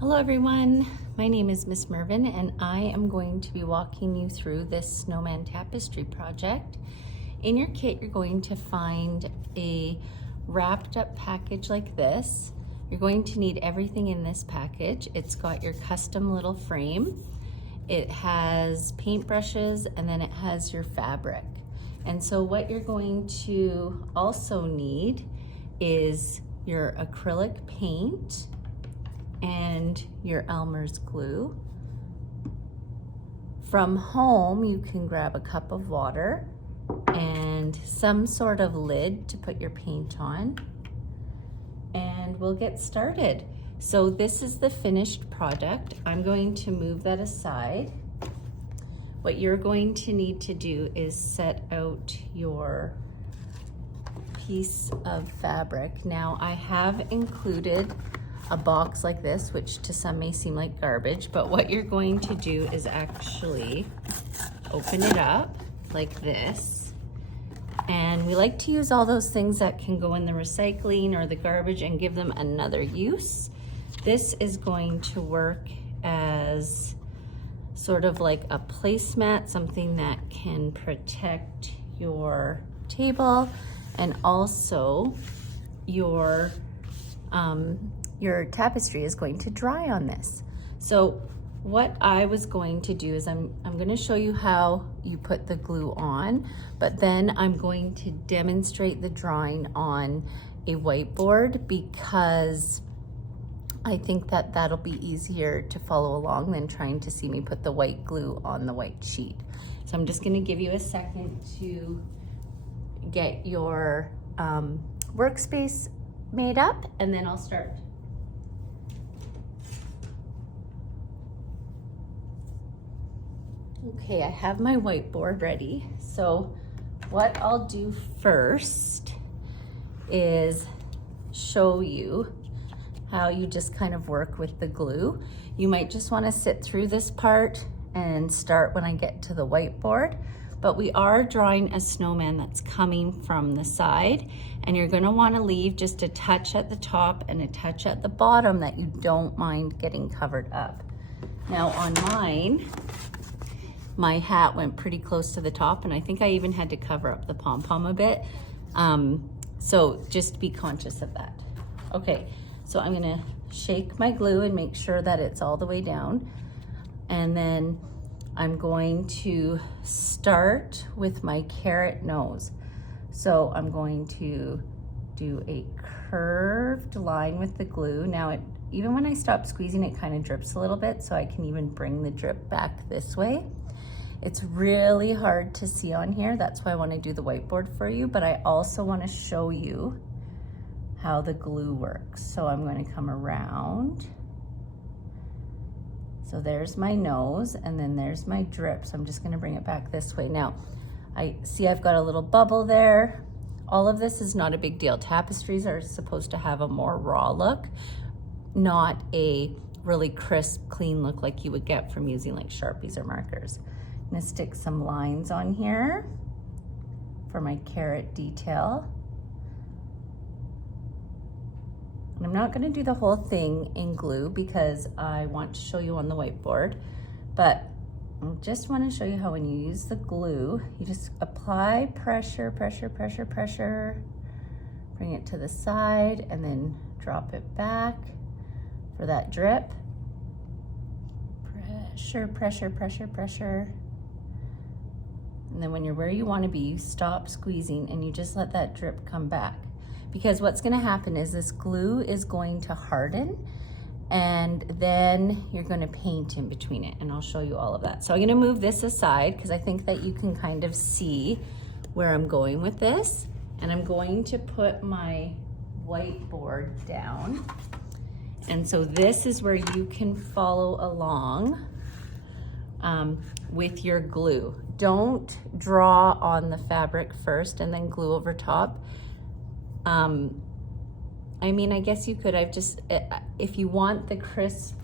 Hello everyone, my name is Miss Mervin and I am going to be walking you through this snowman tapestry project. In your kit you're going to find a wrapped up package like this. You're going to need everything in this package. It's got your custom little frame, it has paintbrushes, and then it has your fabric. And so what you're going to also need is your acrylic paint and your Elmer's glue. From home, you can grab a cup of water and some sort of lid to put your paint on, and we'll get started. So this is the finished product. I'm going to move that aside. What you're going to need to do is set out your piece of fabric. Now I have included a box like this, which to some may seem like garbage, but what you're going to do is actually open it up like this. And we like to use all those things that can go in the recycling or the garbage and give them another use. This is going to work as sort of like a placemat, something that can protect your table, and also your tapestry is going to dry on this. So what I was going to do is I'm going to show you how you put the glue on, but then I'm going to demonstrate the drawing on a whiteboard because I think that that'll be easier to follow along than trying to see me put the white glue on the white sheet. So I'm just going to give you a second to get your workspace made up, and then I'll start. Okay, I have my whiteboard ready. So what I'll do first is show you how you just kind of work with the glue. You might just want to sit through this part and start when I get to the whiteboard, but we are drawing a snowman that's coming from the side, and you're going to want to leave just a touch at the top and a touch at the bottom that you don't mind getting covered up. Now on mine, my hat went pretty close to the top, and I think I even had to cover up the pom-pom a bit. So just be conscious of that. Okay, so I'm gonna shake my glue and make sure that it's all the way down. And then I'm going to start with my carrot nose. So I'm going to do a curved line with the glue. Now, even when I stop squeezing, it kind of drips a little bit, so I can even bring the drip back this way. It's really hard to see on here. That's why I want to do the whiteboard for you, but I also want to show you how the glue works. So I'm going to come around. So there's my nose, and then there's my drip. So I'm just going to bring it back this way. Now, I see I've got a little bubble there. All of this is not a big deal. Tapestries are supposed to have a more raw look, not a really crisp, clean look like you would get from using like Sharpies or markers. I'm gonna stick some lines on here for my carrot detail. And I'm not gonna do the whole thing in glue because I want to show you on the whiteboard, but I just wanna show you how when you use the glue, you just apply pressure, pressure, pressure, pressure, bring it to the side, and then drop it back for that drip. Pressure, pressure, pressure, pressure. And then when you're where you want to be, you stop squeezing and you just let that drip come back. Because what's going to happen is this glue is going to harden, and then you're going to paint in between it, and I'll show you all of that. So I'm going to move this aside because I think that you can kind of see where I'm going with this. And I'm going to put my whiteboard down. And so this is where you can follow along with your glue. Don't draw on the fabric first and then glue over top. I mean, I guess you could. If you want the crisp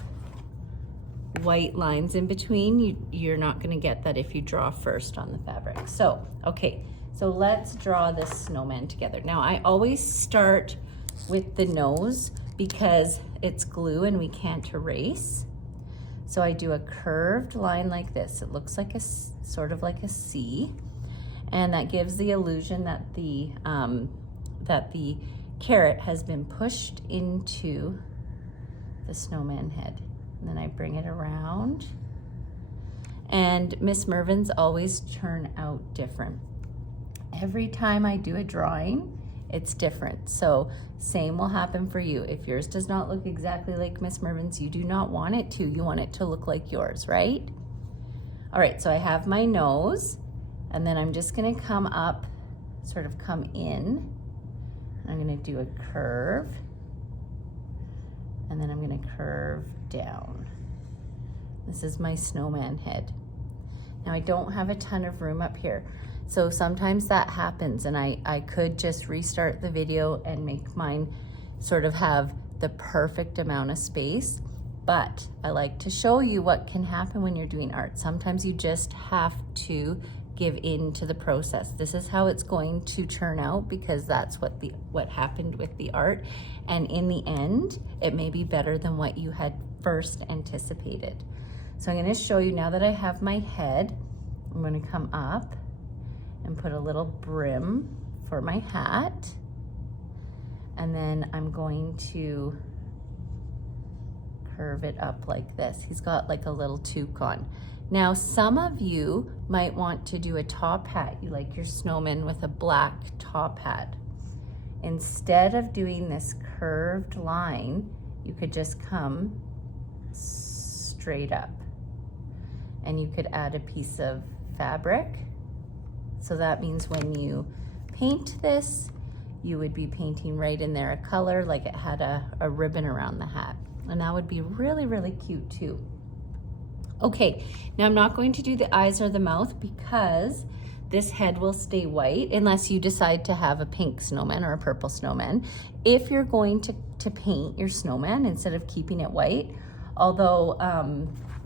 white lines in between, you're not going to get that if you draw first on the fabric. So, okay, so let's draw this snowman together. Now, I always start with the nose because it's glue and we can't erase. So I do a curved line like this. It looks like a sort of like a C, and that gives the illusion that the carrot has been pushed into the snowman head. And then I bring it around. And Miss Mervin's always turn out different. Every time I do a drawing, it's different. So same will happen for you. If yours does not look exactly like Miss Mervin's, you do not want it to. You want it to look like yours, right? All right, so I have my nose, and then I'm just gonna come up, sort of come in. I'm gonna do a curve, and then I'm gonna curve down. This is my snowman head. Now I don't have a ton of room up here, so sometimes that happens, and I could just restart the video and make mine sort of have the perfect amount of space, but I like to show you what can happen when you're doing art. Sometimes you just have to give in to the process. This is how it's going to turn out because that's what happened with the art, and in the end it may be better than what you had first anticipated. So I'm going to show you now that I have my head. I'm going to come up and put a little brim for my hat, and then I'm going to curve it up like this. He's got like a little toque on. Now some of you might want to do a top hat. You like your snowman with a black top hat. Instead of doing this curved line, you could just come straight up, and you could add a piece of fabric. So that means when you paint this, you would be painting right in there a color like it had a ribbon around the hat. And that would be really, really cute too. Okay, now I'm not going to do the eyes or the mouth because this head will stay white unless you decide to have a pink snowman or a purple snowman. If you're going to paint your snowman instead of keeping it white, although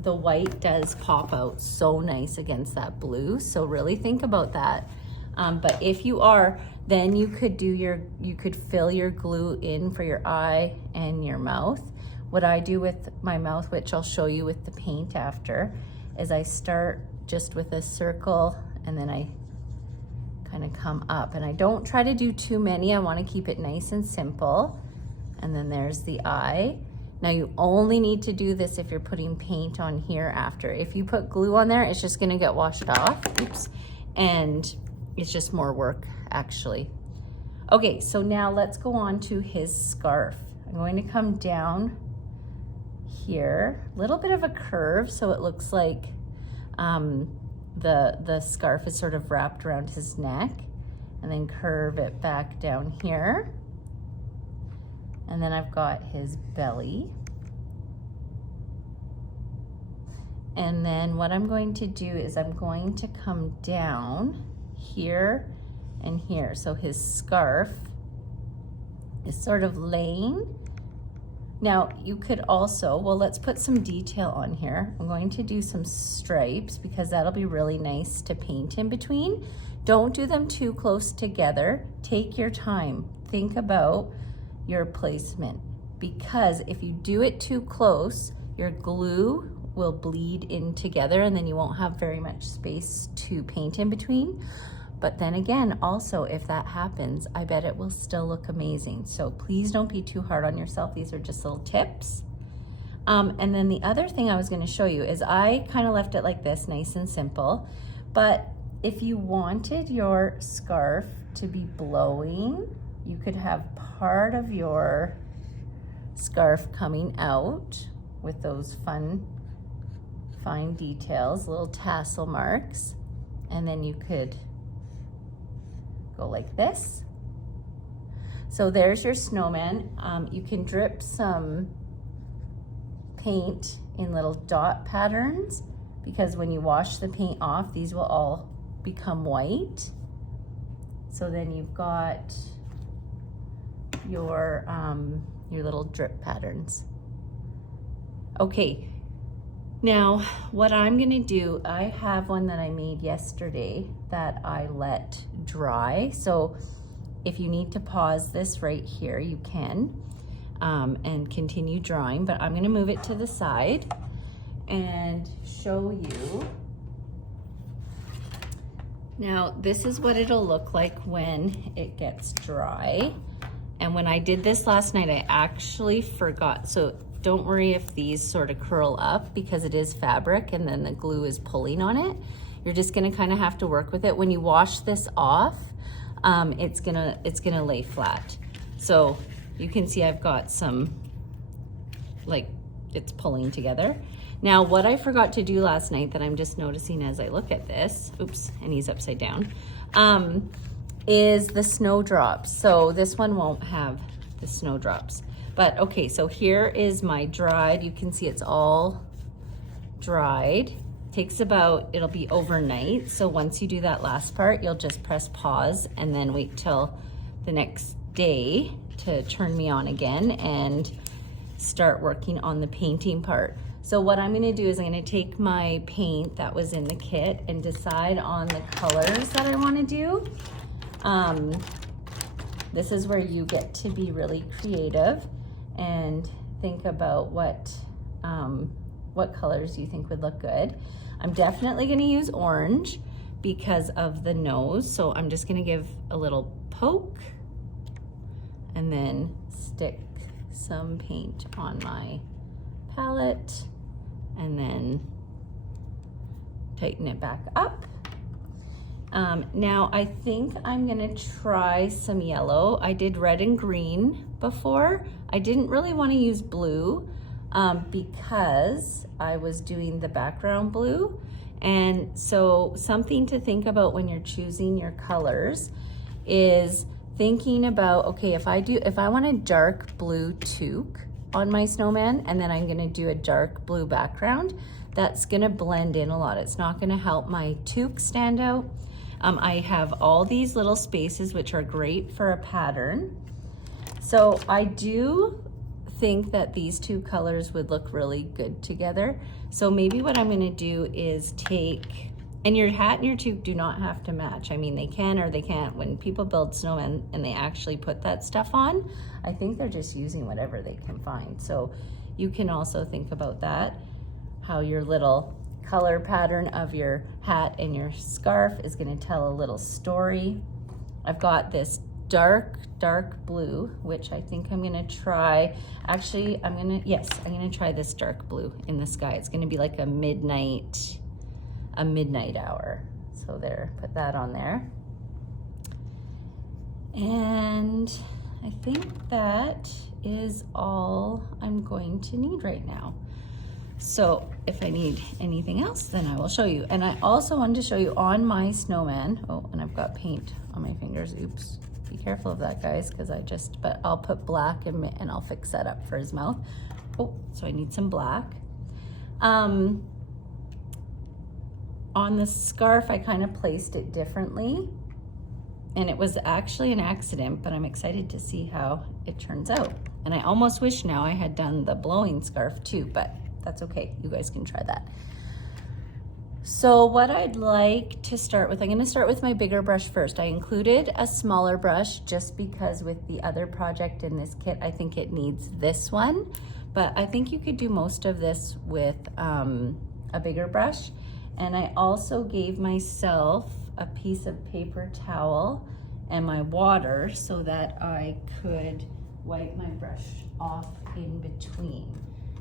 the white does pop out so nice against that blue, so really think about that. But if you are, then you could fill your glue in for your eye and your mouth. What I do with my mouth, which I'll show you with the paint after, is I start just with a circle and then I kind of come up, and I don't try to do too many. I want to keep it nice and simple. And then there's the eye. Now you only need to do this if you're putting paint on here after. If you put glue on there, it's just gonna get washed off. Oops. And it's just more work actually. Okay, so now let's go on to his scarf. I'm going to come down here, a little bit of a curve so it looks like the scarf is sort of wrapped around his neck, and then curve it back down here. And then I've got his belly. And then what I'm going to do is I'm going to come down here and here. So his scarf is sort of laying. Now you could also, well, let's put some detail on here. I'm going to do some stripes because that'll be really nice to paint in between. Don't do them too close together. Take your time. Think about your placement, because if you do it too close, your glue will bleed in together and then you won't have very much space to paint in between. But then again, also if that happens, I bet it will still look amazing. So please don't be too hard on yourself. These are just little tips. And then the other thing I was going to show you is I kind of left it like this, nice and simple. But if you wanted your scarf to be blowing, you could have part of your scarf coming out with those fun, fine details, little tassel marks, and then you could go like this. So there's your snowman. You can drip some paint in little dot patterns, because when you wash the paint off, these will all become white. So then you've got your little drip patterns. Okay, now what I'm gonna do, I have one that I made yesterday that I let dry. So if you need to pause this right here, you can. and continue drawing, but I'm gonna move it to the side and show you. Now, this is what it'll look like when it gets dry. And when I did this last night, I actually forgot. So don't worry if these sort of curl up because it is fabric and then the glue is pulling on it. You're just gonna kind of have to work with it. When you wash this off, it's gonna lay flat. So you can see I've got some, like, it's pulling together. Now, what I forgot to do last night that I'm just noticing as I look at this, oops, and he's upside down, is the snowdrops. So this one won't have the snowdrops. But okay, so here is my dried, you can see it's all dried. Takes about, it'll be overnight. So once you do that last part, you'll just press pause and then wait till the next day to turn me on again and start working on the painting part. So what I'm gonna do is I'm gonna take my paint that was in the kit and decide on the colors that I wanna do. This is where you get to be really creative and think about what colors you think would look good. I'm definitely gonna use orange because of the nose. So I'm just gonna give a little poke and then stick some paint on my palette and then tighten it back up. Now I think I'm gonna try some yellow. I did red and green before. I didn't really wanna use blue because I was doing the background blue. And so something to think about when you're choosing your colors is thinking about, okay, if I want a dark blue toque on my snowman and then I'm gonna do a dark blue background, that's gonna blend in a lot. It's not gonna help my toque stand out. I have all these little spaces which are great for a pattern. So I do think that these two colors would look really good together. So maybe what I'm gonna do is take, and your hat and your toque do not have to match. I mean, they can or they can't. When people build snowmen and they actually put that stuff on, I think they're just using whatever they can find. So you can also think about that, how your little color pattern of your hat and your scarf is gonna tell a little story. I've got this dark blue, which I think I'm gonna try. Actually, I'm gonna try this dark blue in the sky. It's gonna be like a midnight hour. So there, put that on there. And I think that is all I'm going to need right now. So if I need anything else, then I will show you. And I also wanted to show you on my snowman, oh, and I've got paint on my fingers, oops. Be careful of that, guys, because but I'll put black and I'll fix that up for his mouth. Oh, so I need some black. On the scarf, I kind of placed it differently, and it was actually an accident, but I'm excited to see how it turns out. And I almost wish now I had done the blowing scarf too, but that's okay. You guys can try that. So what I'd like to start with, I'm gonna start with my bigger brush first. I included a smaller brush just because with the other project in this kit, I think it needs this one, but I think you could do most of this with a bigger brush. And I also gave myself a piece of paper towel and my water so that I could wipe my brush off in between.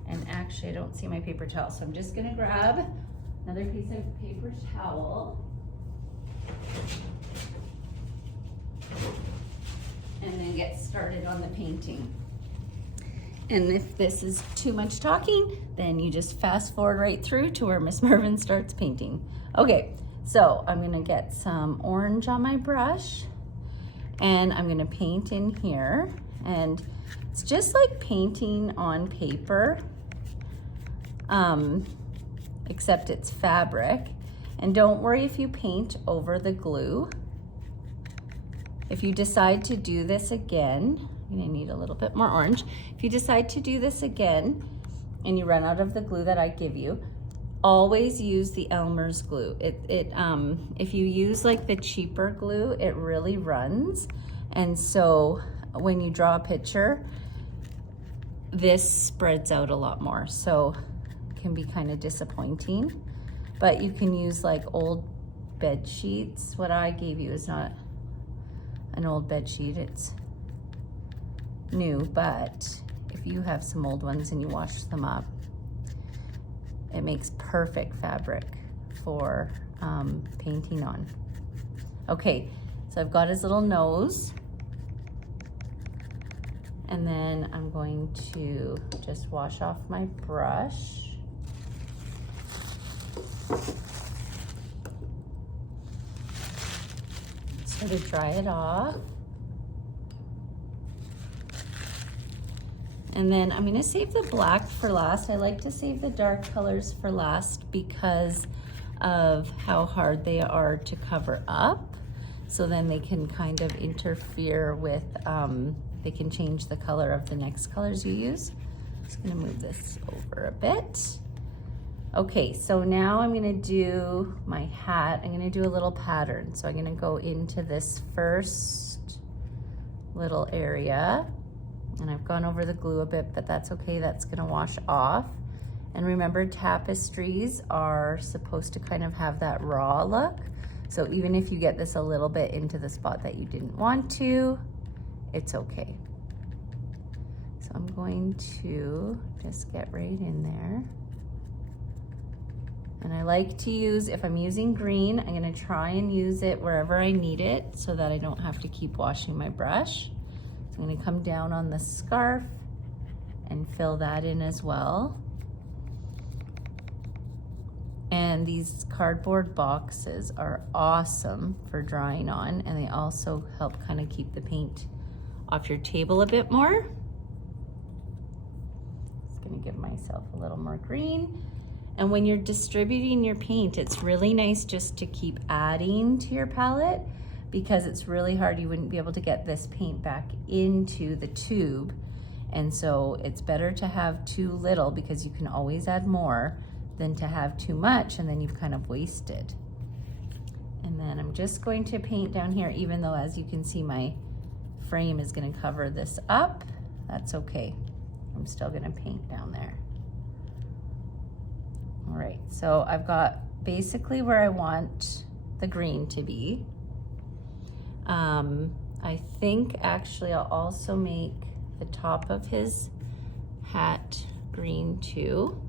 And actually I don't see my paper towel, so I'm just gonna grab another piece of paper towel and then get started on the painting. And if this is too much talking, then you just fast forward right through to where Miss Mervin starts painting. Okay, so I'm gonna get some orange on my brush and I'm gonna paint in here. And it's just like painting on paper, except it's fabric. And don't worry if you paint over the glue. If you decide to do this again, I'm gonna need a little bit more orange. If you decide to do this again and you run out of the glue that I give you, always use the Elmer's glue. If you use like the cheaper glue, it really runs. And so when you draw a picture, this spreads out a lot more, so it can be kind of disappointing. But you can use like old bed sheets. What I gave you is not an old bed sheet, it's new, but if you have some old ones and you wash them up, it makes perfect fabric for painting on. Okay, so I've got his little nose, and then I'm going to just wash off my brush. Sort of dry it off. And then I'm gonna save the black for last. I like to save the dark colors for last because of how hard they are to cover up. So then they can kind of interfere with, they can change the color of the next colors you use. Just gonna move this over a bit. Okay, so now I'm gonna do my hat. I'm gonna do a little pattern. So I'm gonna go into this first little area, and I've gone over the glue a bit, but that's okay, that's gonna wash off. And remember, tapestries are supposed to kind of have that raw look. So even if you get this a little bit into the spot that you didn't want to, it's okay. So I'm going to just get right in there. And I like to use, if I'm using green, I'm gonna try and use it wherever I need it so that I don't have to keep washing my brush. So I'm gonna come down on the scarf and fill that in as well. And these cardboard boxes are awesome for drying on, and they also help kind of keep the paint off your table a bit more. Just gonna give myself a little more green. And when you're distributing your paint, it's really nice just to keep adding to your palette, because it's really hard. You wouldn't be able to get this paint back into the tube. And so it's better to have too little, because you can always add more, than to have too much and then you've kind of wasted. And then I'm just going to paint down here, even though, as you can see, my frame is gonna cover this up. That's okay. I'm still gonna paint down there. All right, so I've got basically where I want the green to be. I think actually I'll also make the top of his hat green too.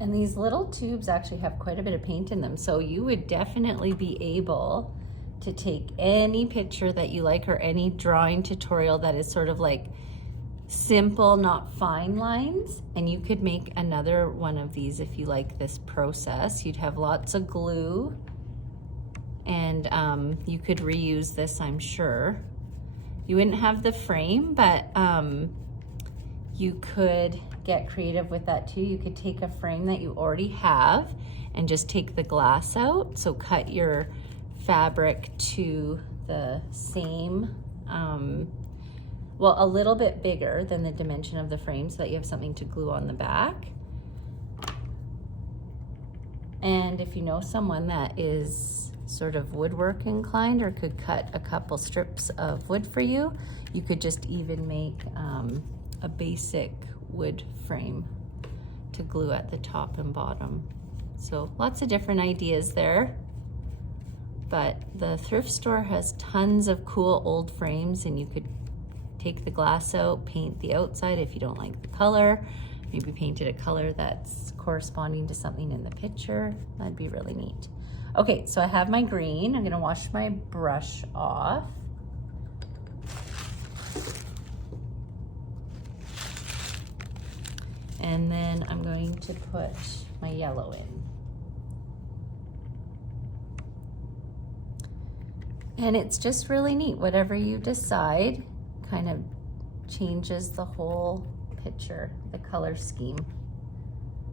And these little tubes actually have quite a bit of paint in them, so you would definitely be able to take any picture that you like, or any drawing tutorial that is sort of like simple, not fine lines, and you could make another one of these if you like this process. You'd have lots of glue, and you could reuse this, I'm sure. You wouldn't have the frame, but you could get creative with that too. You could take a frame that you already have and just take the glass out. So cut your fabric to the same, well, a little bit bigger than the dimension of the frame, so that you have something to glue on the back. And if you know someone that is sort of woodwork inclined, or could cut a couple strips of wood for you, you could just even make a basic wood frame to glue at the top and bottom. So lots of different ideas there. But the thrift store has tons of cool old frames, and you could take the glass out, paint the outside if you don't like the color, maybe paint it a color that's corresponding to something in the picture. That'd be really neat. Okay, so I have my green. I'm gonna wash my brush off. And then I'm going to put my yellow in. And it's just really neat. Whatever you decide kind of changes the whole picture, the color scheme.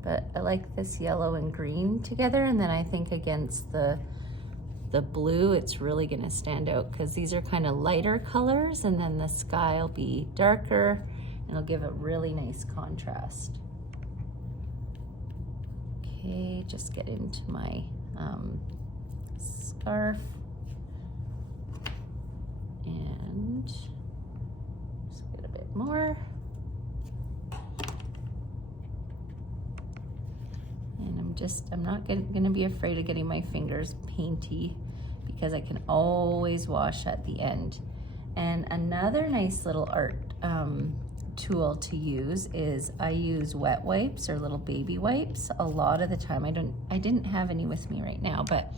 But I like this yellow and green together, and then I think against the blue, it's really gonna stand out, because these are kind of lighter colors, and then the sky will be darker, and it'll give a really nice contrast. Okay, just get into my scarf, and just get a bit bit more. And I'm not gonna be afraid of getting my fingers painty because I can always wash at the end. And another nice little art tool to use is I use wet wipes or little baby wipes a lot of the time. I didn't have any with me right now, but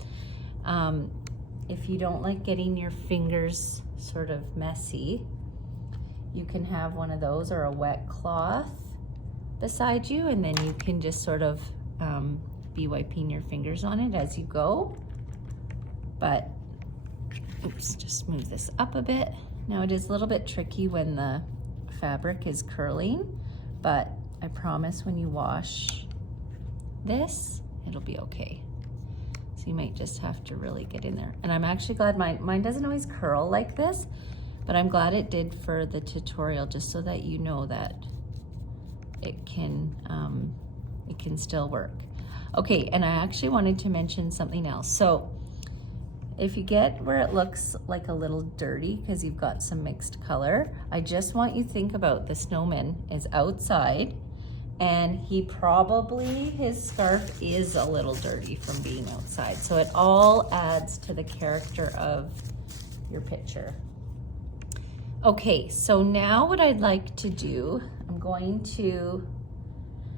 if you don't like getting your fingers sort of messy, you can have one of those or a wet cloth beside you, and then you can just sort of be wiping your fingers on it as you go. But, oops, just move this up a bit. Now it is a little bit tricky when the fabric is curling, but I promise when you wash this, it'll be okay. So you might just have to really get in there. And I'm actually glad mine doesn't always curl like this, but I'm glad it did for the tutorial, just so that you know that it can still work. Okay, and I actually wanted to mention something else. So if you get where it looks like a little dirty because you've got some mixed color, I just want you to think about the snowman is outside, and his scarf is a little dirty from being outside. So it all adds to the character of your picture. Okay, so now what I'd like to do,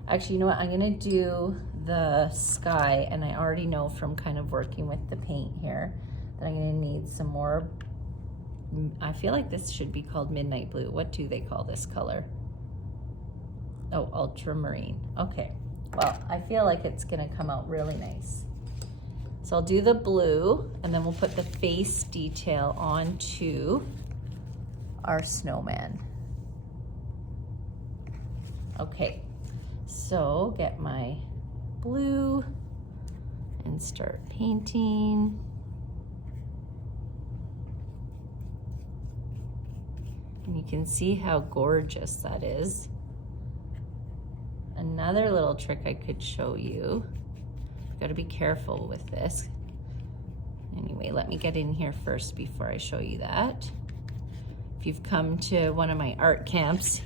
actually, you know what? I'm gonna do the sky, and I already know from kind of working with the paint here that I'm gonna need some more. I feel like this should be called midnight blue. What do they call this color? Oh, ultramarine. Okay, well, I feel like it's gonna come out really nice. So I'll do the blue, and then we'll put the face detail onto our snowman. Okay, so get my blue and start painting. And you can see how gorgeous that is. Another little trick I could show you. Got to be careful with this. Anyway, let me get in here first before I show you that. If you've come to one of my art camps,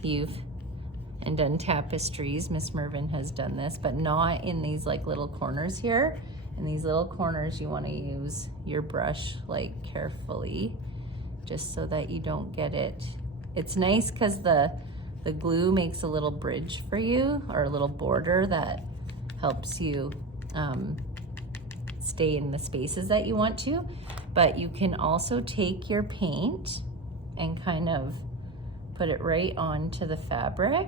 and done tapestries, Miss Mervin has done this, but not in these like little corners here. In these little corners, you want to use your brush like carefully, just so that you don't get it. It's nice because the glue makes a little bridge for you, or a little border that helps you stay in the spaces that you want to. But you can also take your paint and kind of put it right onto the fabric,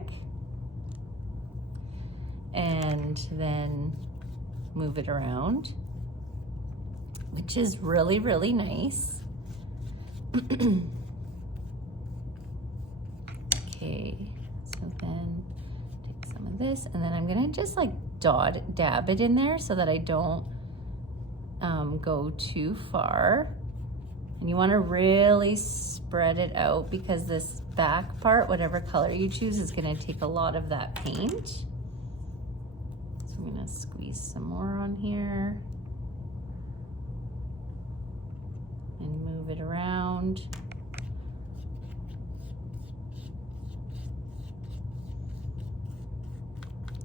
and then move it around, which is really, really nice. Okay, so then take some of this, and then I'm gonna just like dab it in there so that I don't go too far. And you wanna really spread it out, because this back part, whatever color you choose, is gonna take a lot of that paint. So I'm gonna squeeze some more on here and move it around.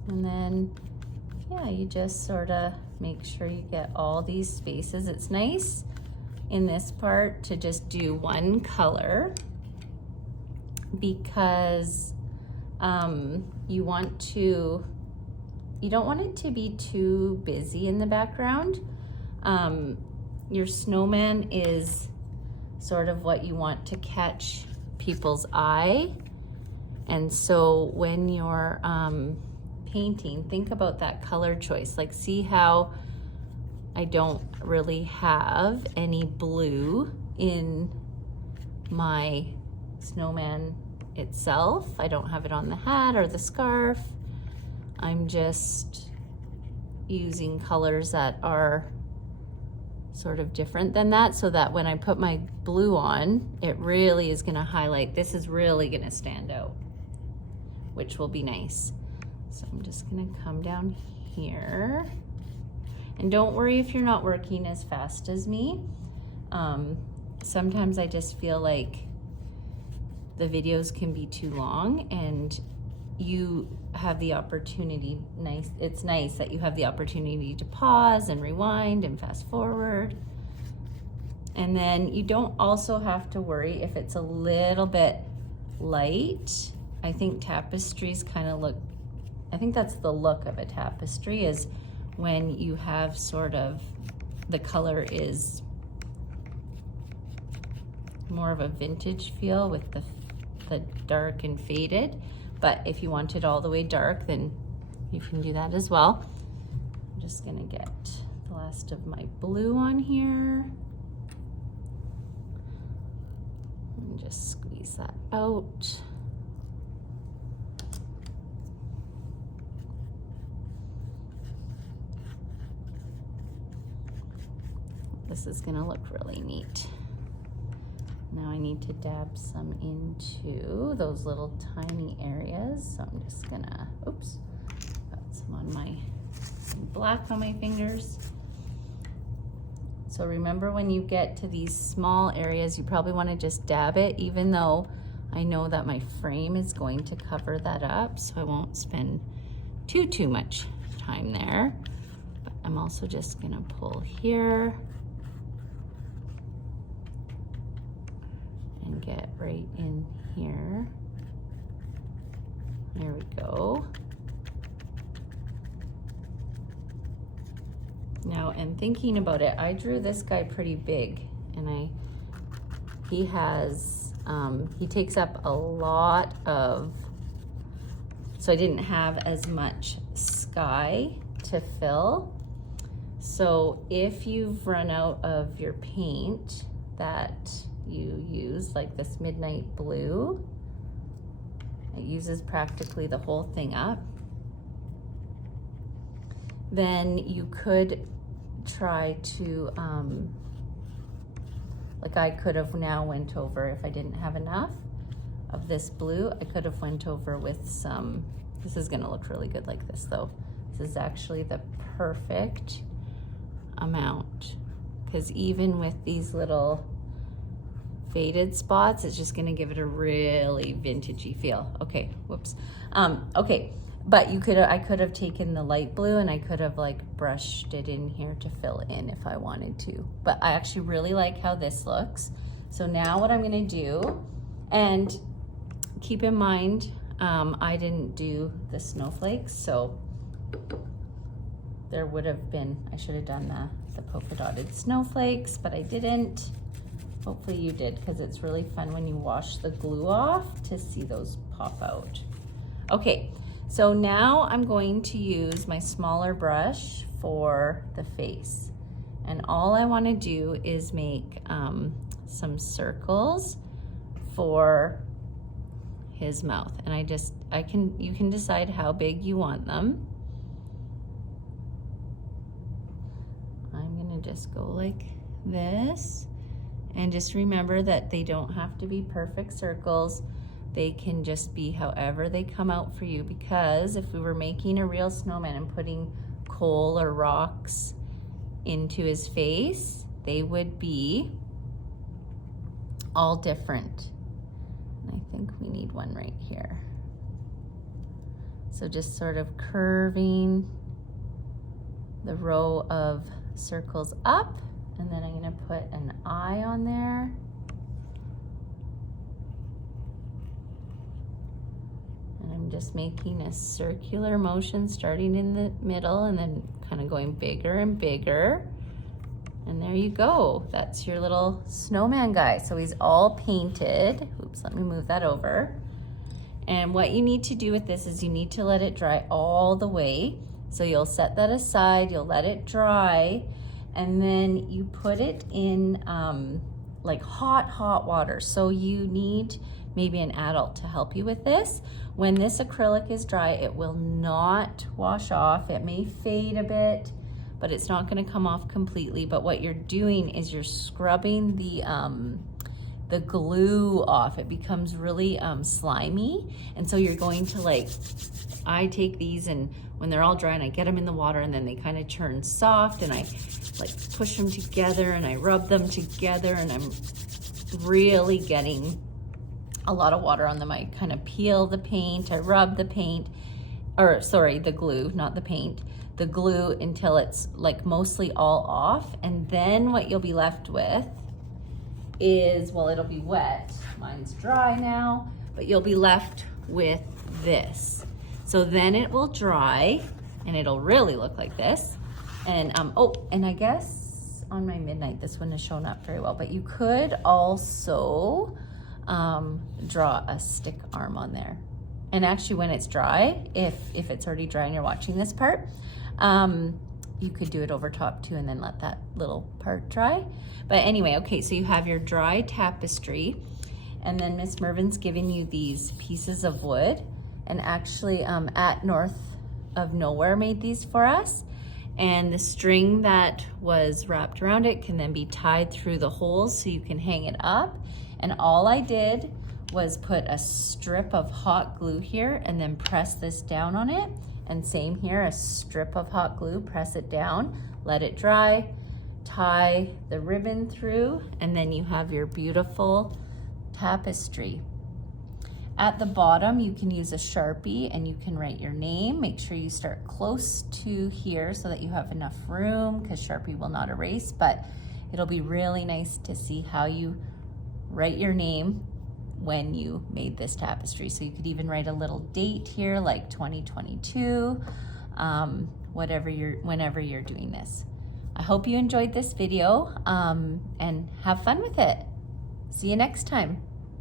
And then, yeah, you just sort of make sure you get all these spaces. It's nice in this part to just do one color, because you don't want it to be too busy in the background. Your snowman is sort of what you want to catch people's eye. And so when you're painting, think about that color choice. Like, see how I don't really have any blue in my snowman itself. I don't have it on the hat or the scarf. I'm just using colors that are sort of different than that, so that when I put my blue on, it really is gonna highlight. This is really gonna stand out, which will be nice. So I'm just gonna come down here. And don't worry if you're not working as fast as me. Sometimes I just feel like the videos can be too long, and you have the opportunity, it's nice that you have the opportunity to pause and rewind and fast forward. And then you don't also have to worry if it's a little bit light. I think tapestries kind of look, I think that's the look of a tapestry, is when you have sort of, the color is more of a vintage feel with the dark and faded. But if you want it all the way dark, then you can do that as well. I'm just gonna get the last of my blue on here. And just squeeze that out. This is gonna look really neat. Now I need to dab some into those little tiny areas. So I'm just gonna, oops, got some black on my fingers. So remember, when you get to these small areas, you probably wanna just dab it, even though I know that my frame is going to cover that up, so I won't spend too much time there. But I'm also just gonna pull here and get right in here. There we go. Now, and thinking about it, I drew this guy pretty big, and he takes up a lot of, so I didn't have as much sky to fill. So if you've run out of your paint that you use, like this midnight blue, it uses practically the whole thing up, then you could try to, like I could have now went over, if I didn't have enough of this blue, I could have went over with some, this is gonna look really good like this though. This is actually the perfect amount, because even with these little faded spots, it's just gonna give it a really vintagey feel. Okay, whoops. Okay, but I could have taken the light blue and I could have like brushed it in here to fill in if I wanted to. But I actually really like how this looks. So now what I'm gonna do, and keep in mind, I didn't do the snowflakes, so there would have been, I should have done the polka dotted snowflakes, but I didn't. Hopefully you did, because it's really fun when you wash the glue off to see those pop out. Okay, so now I'm going to use my smaller brush for the face. And all I want to do is make some circles for his mouth. And you can decide how big you want them. I'm gonna just go like this. And just remember that they don't have to be perfect circles. They can just be however they come out for you, because if we were making a real snowman and putting coal or rocks into his face, they would be all different. And I think we need one right here. So just sort of curving the row of circles up. And then I'm gonna put an eye on there. And I'm just making a circular motion starting in the middle and then kind of going bigger and bigger. And there you go. That's your little snowman guy. So he's all painted. Oops, let me move that over. And what you need to do with this is you need to let it dry all the way. So you'll set that aside, you'll let it dry, and then you put it in like hot water. So you need maybe an adult to help you with this. When this acrylic is dry, it will not wash off. It may fade a bit, but it's not gonna come off completely. But what you're doing is you're scrubbing the glue off. It becomes really slimy. And so you're going to I take these, and when they're all dry, and I get them in the water, and then they kind of turn soft, and I push them together and I rub them together, and I'm really getting a lot of water on them. I kind of peel the paint, I rub the paint, or sorry, the glue, not the paint, the glue until it's like mostly all off. And then what you'll be left with is, well, it'll be wet. Mine's dry now, but you'll be left with this. So then it will dry and it'll really look like this. And oh, and I guess on my midnight, this one has shown up very well, but you could also draw a stick arm on there. And actually when it's dry, if it's already dry and you're watching this part, you could do it over top too and then let that little part dry. But anyway, okay, so you have your dry tapestry, and then Miss Mervin's giving you these pieces of wood, and actually at North of Nowhere made these for us. And the string that was wrapped around it can then be tied through the holes so you can hang it up. And all I did was put a strip of hot glue here and then press this down on it. And same here, a strip of hot glue, press it down, let it dry, tie the ribbon through, and then you have your beautiful tapestry. At the bottom, you can use a Sharpie and you can write your name. Make sure you start close to here so that you have enough room, because Sharpie will not erase, but it'll be really nice to see how you write your name when you made this tapestry. So you could even write a little date here, like 2022, whenever you're doing this. I hope you enjoyed this video and have fun with it. See you next time.